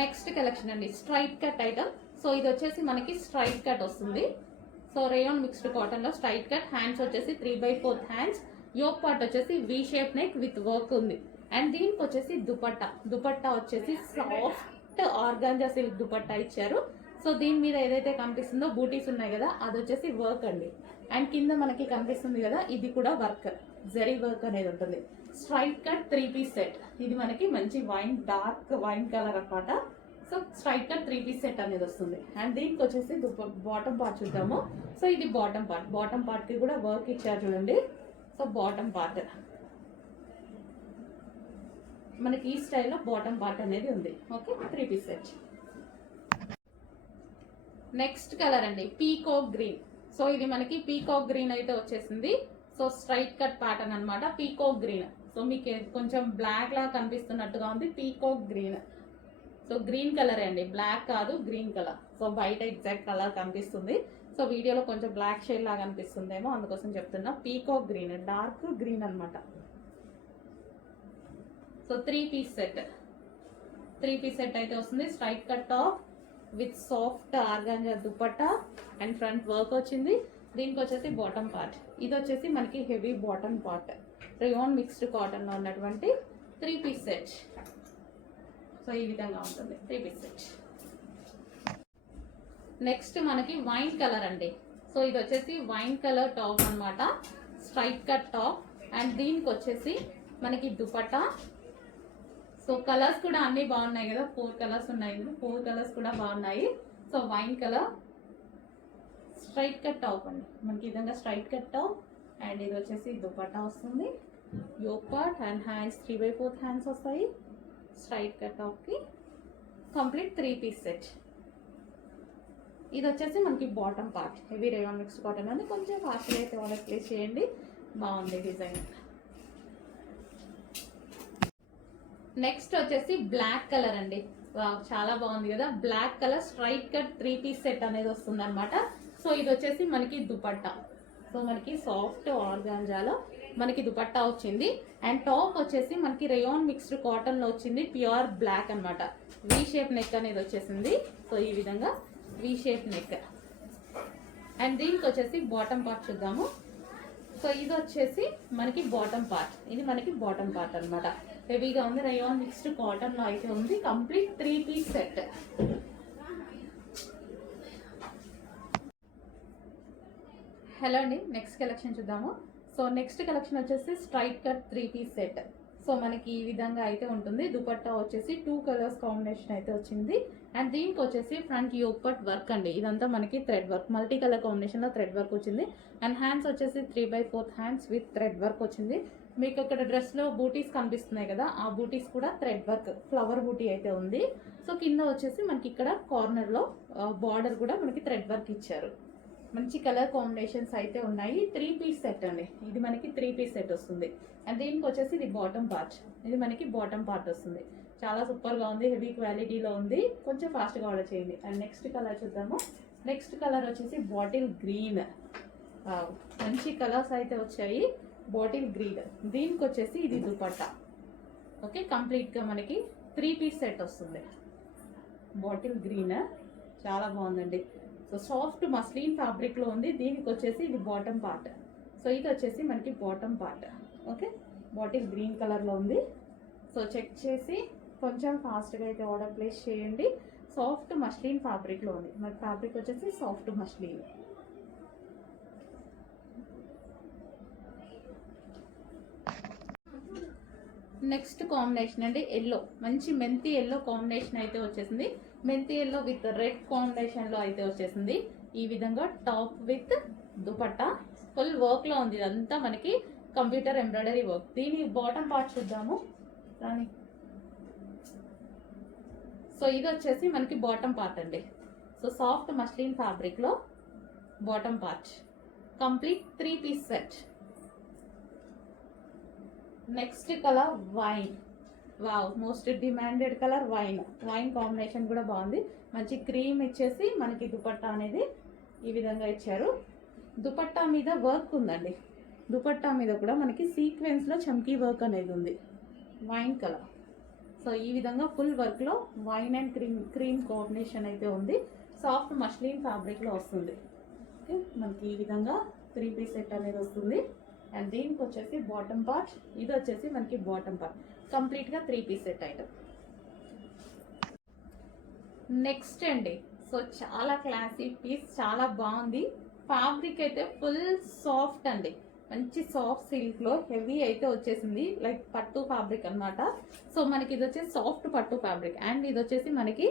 Next collection అండి straight cut item. So ఇది వచ్చేసి మనకి స్ట్రైట్ కట్ వస్తుంది. సో రేయాన్ మిక్స్డ్ కాటన్ లో స్ట్రైట్ కట్. హ్యాండ్స్ వచ్చేసి 3/4 హ్యాండ్స్. యోక్ పార్ట్ వచ్చేసి V shape neck with work ఉంది. అండ్ దీనికి వచ్చేసి దుపట్టా వచ్చేసి సాఫ్ట్ ఆర్గాంజా సిల్క్ దుపట్టా ఇచ్చారు. సో దీని మీద ఏదైతే కనిపిస్తుందో బూటీస్ ఉన్నాయి కదా, అది వచ్చేసి వర్క్ అండి. అండ్ కింద మనకి కనిపిస్తుంది కదా, ఇది కూడా వర్క్, జరీ వర్క్ అనేది ఉంటుంది. Straight cut 3 piece set. ఇది మనకి మంచి డార్క్ వైన్ కలర్ అనమాట. So straight cut 3 piece set అనేది వస్తుంది. అండ్ దీనికి వచ్చేసి బాటమ్ పార్ట్ చూద్దాము. సో ఇది బాటమ్ పార్ట్ కి కూడా వర్క్ ఇచ్చారు చూడండి. సో బాటమ్ పార్ట్ మనకి ఈ స్టైల్లో బాటమ్ పార్ట్ అనేది ఉంది. Okay, 3 piece set. Next colour అండి పీకాక్ గ్రీన్. సో ఇది మనకి పీకాక్ గ్రీన్ అయితే వచ్చేసింది. సో స్ట్రైట్ కట్ ప్యాటర్న్ అనమాట, పీకాక్ గ్రీన్. సో మీకు కొంచెం బ్లాక్ లా కనిపిస్తున్నట్టుగా ఉంది, peacock green. So green colour అండి, బ్లాక్ కాదు, గ్రీన్ కలర్. సో బయట ఎగ్జాక్ట్ కలర్ కనిపిస్తుంది. సో వీడియోలో కొంచెం బ్లాక్ షేడ్ లాగా అనిపిస్తుందేమో, అందుకోసం చెప్తున్నా. పీకాక్ గ్రీన్, డార్క్ గ్రీన్ అనమాట. సో 3 పీస్ సెట్ అయితే వస్తుంది. Straight cut top with soft organza dupatta and front work వచ్చింది. దీనికి వచ్చేసి బాటమ్ పార్ట్. ఇది వచ్చేసి మనకి heavy bottom part, rayon mixed cotton లో ఉన్నటువంటి 3 పీస్ సెట్. సో ఈ విధంగా ఉంటుంది 3 పీస్ సెట్. నెక్స్ట్ మనకి వైన్ కలర్ అండి. సో ఇది వచ్చేసి వైన్ కలర్ టాప్ అనమాట, స్ట్రైట్ కట్ టాప్. అండ్ దీనికి వచ్చేసి మనకి దుపట్టా. సో కలర్స్ కూడా అన్ని బాగున్నాయి కదా, 4 కలర్స్ ఉన్నాయి. 4 కలర్స్ కూడా బాగున్నాయి. So wine colour straight cut top అండి, మనకి ఈ విధంగా స్ట్రైట్ కట్ టాప్. అండ్ ఇది వచ్చేసి దుపట్టా వస్తుంది, yoke part and hands 3/4 hands వస్తాయి. స్ట్రైట్ కట్ టాప్ కి కంప్లీట్ 3 పీస్ సెట్. ఇది వచ్చేసి మనకి bottom part, heavy rayon mixed cotton అని. కొంచెం ఫాస్ట్గా అయితే వాళ్ళకి ప్లేస్ చేయండి, బాగుంది డిజైన్. నెక్స్ట్ వచ్చేసి బ్లాక్ కలర్ అండి. చాలా బాగుంది కదా, black colour straight cut 3 piece set అనేది వస్తుంది అనమాట. సో ఇది వచ్చేసి మనకి దుపట్టా. సో మనకి సాఫ్ట్ ఆర్గాంజాలో మనకి దుపట్టా వచ్చింది. అండ్ టాప్ వచ్చేసి మనకి రేయాన్ మిక్స్డ్ కాటన్ లో వచ్చింది, ప్యూర్ బ్లాక్ అనమాట. వి షేప్ నెక్ అనేది వచ్చేసింది. సో ఈ విధంగా వి షేప్ నెక్. అండ్ దీనికి వచ్చేసి బాటమ్ పార్ట్ చూద్దాము. సో ఇది వచ్చేసి మనకి బాటమ్ పార్ట్, ఇది మనకి బాటమ్ పార్ట్ అనమాట. హెవీగా ఉంది, రేయాన్ మిక్స్డ్ కాటన్ లో అయితే ఉంది. Complete 3 piece set. హలో అండి, నెక్స్ట్ కలెక్షన్ చూద్దాము. సో నెక్స్ట్ కలెక్షన్ వచ్చేసి straight cut 3 piece set. So మనకి ఈ విధంగా అయితే ఉంటుంది. దుపట్టా వచ్చేసి 2 కలర్స్ కాంబినేషన్ అయితే వచ్చింది. అండ్ దీనికి వచ్చేసి ఫ్రంట్ యోక్ పార్ట్ వర్క్ అండి. ఇదంతా మనకి thread work, multi colour combination లో థ్రెడ్ వర్క్ వచ్చింది. అండ్ హ్యాండ్స్ వచ్చేసి 3/4 హ్యాండ్స్ విత్ థ్రెడ్ వర్క్ వచ్చింది. మీకు అక్కడ డ్రెస్ లో బూటీస్ కనిపిస్తున్నాయి కదా, ఆ బూటీస్ కూడా థ్రెడ్ వర్క్, ఫ్లవర్ బూటీ అయితే ఉంది. సో కింద వచ్చేసి మనకి ఇక్కడ కార్నర్ లో బార్డర్ కూడా మనకి థ్రెడ్ వర్క్ ఇచ్చారు. మంచి కలర్ కాంబినేషన్స్ అయితే ఉన్నాయి. 3 పీస్ సెట్ అండి, ఇది మనకి 3 పీస్ సెట్ వస్తుంది. అండ్ దీనికి వచ్చేసి ఇది బాటమ్ పార్ట్, ఇది మనకి బాటమ్ పార్ట్ వస్తుంది. చాలా సూపర్ గా ఉంది, హెవీ క్వాలిటీలో ఉంది. కొంచెం ఫాస్ట్ గా ఆర్డర్ చేయండి. అండ్ నెక్స్ట్ కలర్ చూద్దాము. నెక్స్ట్ కలర్ వచ్చేసి బాటిల్ గ్రీన్. మంచి కలర్స్ అయితే వచ్చాయి, బాటిల్ గ్రీన్. దీనికి వచ్చేసి ఇది దుపట్టా. ఓకే, కంప్లీట్ గా మనకి 3 పీస్ సెట్ వస్తుంది. బాటిల్ గ్రీన్ చాలా బాగుందండి. సో సాఫ్ట్ మస్లిన్ ఫ్యాబ్రిక్ లో ఉంది. దీనికి వచ్చేసి ఇది బాటమ్ పార్ట్. సో ఇది వచ్చేసి మనకి bottom part. Okay, bottle green colour లో ఉంది. సో చెక్ చేసి కొంచెం ఫాస్ట్ గా అయితే ఆర్డర్ ప్లేస్ చేయండి. సాఫ్ట్ మస్లిన్ ఫ్యాబ్రిక్ లో ఉంది. మరి ఫ్యాబ్రిక్ వచ్చేసి సాఫ్ట్ మస్లిన్. నెక్స్ట్ కాంబినేషన్ అండి ఎల్లో, మంచి మెంతి ఎల్లో కాంబినేషన్ అయితే వచ్చేసింది. మెంతి ఎల్లో విత్ రెడ్ కాంబినేషన్ లో అయితే వచ్చేసింది. ఈ విధంగా top with dupatta full work లో ఉంది. ఇదంతా మనకి కంప్యూటర్ ఎంబ్రాయిడరీ వర్క్. దీని బాటమ్ పార్ట్ చూద్దాము రాని. సో ఇది వచ్చేసి మనకి బాటమ్ పార్ట్ అండి. సో సాఫ్ట్ మస్లిన్ ఫ్యాబ్రిక్ లో bottom part, complete 3 piece set. Next colour wine. Wow, most demanded colour wine. Wine combination కూడా బాగుంది. మంచి క్రీమ్ ఇచ్చేసి మనకి దుపట్టా అనేది ఈ విధంగా ఇచ్చారు. దుపట్టా మీద వర్క్ ఉందండి. దుపట్టా మీద కూడా మనకి సీక్వెన్స్ లో చమ్కీ వర్క్ అనేది ఉంది. వైన్ కలర్ సో ఈ విధంగా ఫుల్ వర్క్లో వైన్ అండ్ క్రీమ్ కాంబినేషన్ అయితే ఉంది. సాఫ్ట్ మష్లిన్ ఫ్యాబ్రిక్లో వస్తుంది. ఓకే, మనకి ఈ విధంగా 3 పీస్ సెట్ అనేది వస్తుంది. అండ్ దీనికి వచ్చేసి బాటమ్ పార్ట్, ఇది వచ్చేసి మనకి బాటమ్ పార్ట్, కంప్లీట్గా 3 పీస్ సెట్ ఐటమ్. నెక్స్ట్ అండి, సో చాలా క్లాసీ పీస్, చాలా బాగుంది. ఫ్యాబ్రిక్ అయితే ఫుల్ సాఫ్ట్ అండి, మంచి సాఫ్ట్ సిల్క్లో హెవీ అయితే వచ్చేసింది, లైక్ పట్టు ఫ్యాబ్రిక్ అనమాట. సో మనకి ఇది వచ్చేసి సాఫ్ట్ పట్టు ఫ్యాబ్రిక్. అండ్ ఇది వచ్చేసి మనకి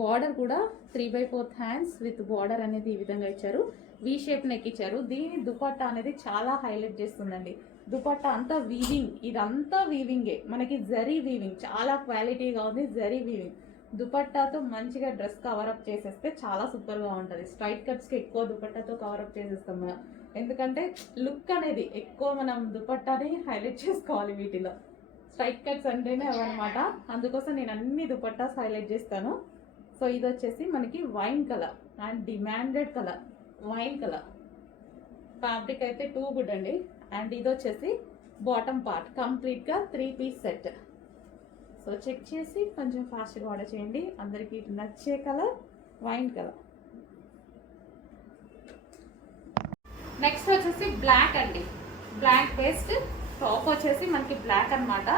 బార్డర్ కూడా 3/4 హ్యాండ్స్ విత్ బార్డర్ అనేది ఈ విధంగా ఇచ్చారు. వి షేప్ నెక్ ఇచ్చారు. దీని దుపట్టా అనేది చాలా హైలైట్ చేస్తుందండి. దుపట్టా అంతా వీవింగ్, ఇదంతా వీవింగే, మనకి జరీ వీవింగ్ చాలా క్వాలిటీగా ఉంది. జరీ వీవింగ్ దుపట్టాతో మంచిగా డ్రెస్ కవరప్ చేసేస్తే చాలా సూపర్గా ఉంటుంది. స్ట్రైట్ కట్స్కి ఎక్కువ దుపట్టాతో కవరప్ చేసేస్తాం మనం, ఎందుకంటే లుక్ అనేది ఎక్కువ మనం దుపట్టాని హైలైట్ చేసుకోవాలి వీటిలో. స్ట్రైట్ కట్స్ అంటేనే అవన్నమాట, అందుకోసం నేను అన్ని దుపట్టాస్ హైలైట్ చేస్తాను. సో ఇది వచ్చేసి మనకి wine colour and demanded colour, wine colour fabric అయితే టూ గుడ్ అండి. అండ్ ఇది వచ్చేసి బాటమ్ పార్ట్, కంప్లీట్గా 3 పీస్ సెట్. సో చెక్ చేసి కొంచెం ఫాస్ట్గా ఆర్డర్ చేయండి. అందరికీ నచ్చే కలర్ వైన్ కలర్. నెక్స్ట్ వచ్చేసి బ్లాక్ అండి, బ్లాక్ బేస్డ్ టాప్ వచ్చేసి మనకి బ్లాక్ అనమాట.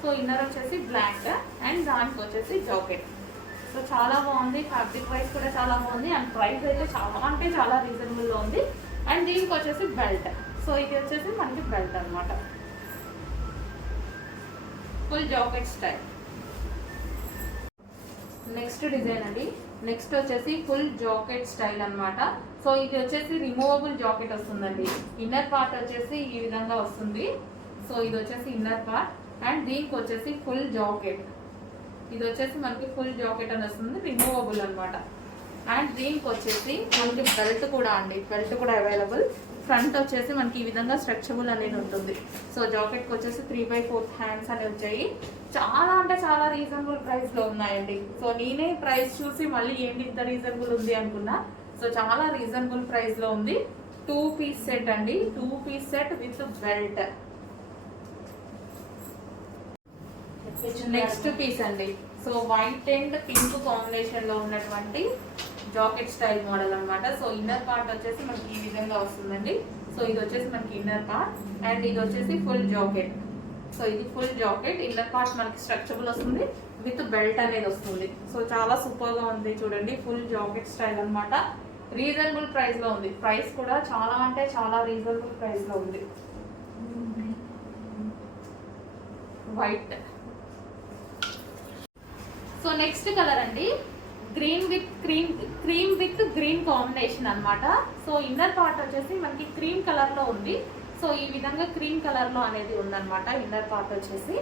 సో ఇన్నర్ వచ్చేసి బ్లాక్ అండ్ దానికి వచ్చేసి జాకెట్. సో చాలా బాగుంది, ఫ్యాబ్రిక్ వైజ్ కూడా చాలా బాగుంది. అండ్ ప్రైస్ అయితే చాలా అంటే చాలా రీజనబుల్లో ఉంది. అండ్ దీనికి వచ్చేసి బెల్ట్. సో ఇది వచ్చేసి మనకి బెల్ట్ అనమాట, full jacket style. Next design అండి, నెక్స్ట్ వచ్చేసి ఫుల్ జాకెట్ స్టైల్ అనమాట. సో ఇది వచ్చేసి రిమూవబుల్ జాకెట్ వస్తుందండి. ఇన్నర్ పార్ట్ వచ్చేసి ఈ విధంగా వస్తుంది. సో ఇది వచ్చేసి ఇన్నర్ పార్ట్ అండ్ దీనికి వచ్చేసి ఫుల్ జాకెట్. ఇది వచ్చేసి మనకి ఫుల్ జాకెట్ అని వస్తుంది, రిమూవబుల్ అనమాట. అండ్ దీనికి వచ్చేసి మనకి బెల్ట్ కూడా అండి, బెల్ట్ కూడా అవైలబుల్. ఫ్రంట్ వచ్చేసి మనకి ఈ విధంగా స్ట్రెచబుల్ అనేది ఉంటుంది. సో జాకెట్కి వచ్చేసి 3/4 హ్యాండ్స్ అనేవి వచ్చాయి. చాలా అంటే చాలా రీజనబుల్ ప్రైస్లో ఉన్నాయండి. సో నేనే ప్రైస్ చూసి మళ్ళీ ఏంటి ఇంత రీజనబుల్ ఉంది అనుకున్నా. సో చాలా రీజనబుల్ ప్రైస్లో ఉంది. 2 పీస్ సెట్ అండి, 2 piece set with belt. Next piece అండి, so white and pink combination లో ఉన్నటువంటి జాకెట్ స్టైల్ మోడల్ అనమాట. సో ఇన్నర్ పార్ట్ వచ్చేసి మనకి ఈ విధంగా వస్తుందండి. సో ఇది వచ్చేసి మనకి ఇన్నర్ పార్ట్ అండ్ ఇది వచ్చేసి ఫుల్ జాకెట్. సో ఇది ఫుల్ జాకెట్, ఇన్నర్ పార్ట్ మనకి స్ట్రక్చబుల్ వస్తుంది విత్ బెల్ట్ అనేది వస్తుంది. సో చాలా సూపర్ గా ఉంది చూడండి, ఫుల్ జాకెట్ స్టైల్ అనమాట. రీజనబుల్ ప్రైస్ లో ఉంది, ప్రైస్ కూడా చాలా అంటే చాలా రీజనబుల్ ప్రైస్ లో ఉంది. వైట్. సో నెక్స్ట్ కలర్ అండి, green with cream with green combination అనమాట. సో ఇన్నర్ పార్ట్ వచ్చేసి మనకి క్రీమ్ కలర్ లో ఉంది. సో ఈ విధంగా క్రీమ్ కలర్ లో అనేది ఉందన్నమాట ఇన్నర్ పార్ట్ వచ్చేసి,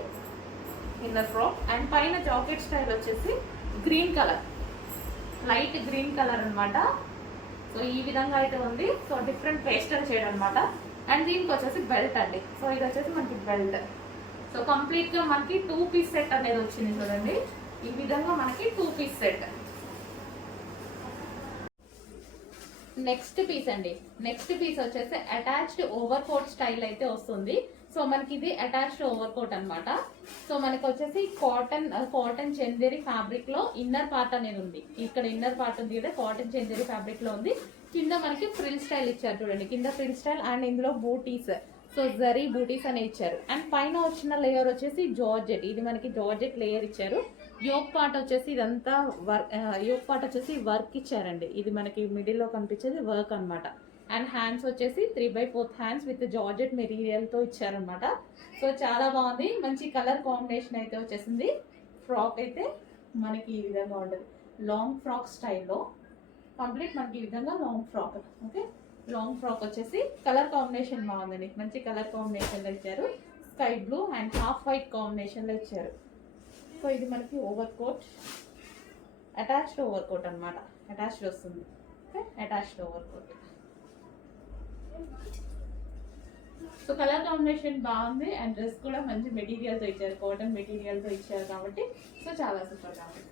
ఇన్నర్ ఫ్రాక్. అండ్ పైన జాకెట్ స్టైల్ వచ్చేసి green colour, light green colour అనమాట. సో ఈ విధంగా అయితే ఉంది. సో డిఫరెంట్ పేస్టల్ షేడ్ అనమాట. అండ్ దీనికి వచ్చేసి బెల్ట్ అండి. సో ఇది వచ్చేసి మనకి బెల్ట్. సో కంప్లీట్ గా మనకి 2 పీస్ సెట్ అనేది వచ్చింది చూడండి, ఈ విధంగా మనకి 2 పీస్ సెట్. నెక్స్ట్ పీస్ అండి, నెక్స్ట్ పీస్ వచ్చేసి అటాచ్డ్ ఓవర్ కోట్ స్టైల్ అయితే వస్తుంది. సో మనకి ఇది అటాచ్డ్ ఓవర్ కోట్ అనమాట. సో మనకి వచ్చేసి కాటన్ చందేరి ఫ్యాబ్రిక్ లో ఇన్నర్ పార్ట్ అనేది ఉంది. ఇక్కడ ఇన్నర్ పార్ట్ ఉంది కదా, కాటన్ చందేరి ఫ్యాబ్రిక్ లో ఉంది. కింద మనకి ఫ్రిల్ స్టైల్ ఇచ్చారు చూడండి, కింద ఫ్రిల్ స్టైల్. అండ్ ఇందులో బూటీస్, సో జరీ బూటీస్ అని ఇచ్చారు. అండ్ పైన వచ్చిన లేయర్ వచ్చేసి జార్జెట్, ఇది మనకి జార్జెట్ లేయర్ ఇచ్చారు. యోక్ పార్ట్ వచ్చేసి ఇదంతా యోక్ పార్ట్ వచ్చేసి వర్క్ ఇచ్చారండి. ఇది మనకి మిడిల్లో కనిపించేది వర్క్ అనమాట. అండ్ హ్యాండ్స్ వచ్చేసి 3/4 హ్యాండ్స్ విత్ జార్జెట్ మెటీరియల్తో ఇచ్చారనమాట. సో చాలా బాగుంది, మంచి కలర్ కాంబినేషన్ అయితే వచ్చేసింది. ఫ్రాక్ అయితే మనకి ఈ విధంగా ఉంటుంది, లాంగ్ ఫ్రాక్ స్టైల్లో కంప్లీట్ మనకి ఈ విధంగా long frock. Okay, long frock వచ్చేసి కలర్ కాంబినేషన్ బాగుందండి, మంచి కలర్ కాంబినేషన్లో ఇచ్చారు. Sky blue and half white కాంబినేషన్లో ఇచ్చారు. సో ఇది మనకి overcoat, attached overcoat అనమాట, అటాచ్డ్ వస్తుంది. Okay, attached overcoat. So colour combination బాగుంది. అండ్ డ్రెస్ కూడా మంచి మెటీరియల్తో ఇచ్చారు, కాటన్ మెటీరియల్తో ఇచ్చారు కాబట్టి సో చాలా సూపర్గా ఉంది.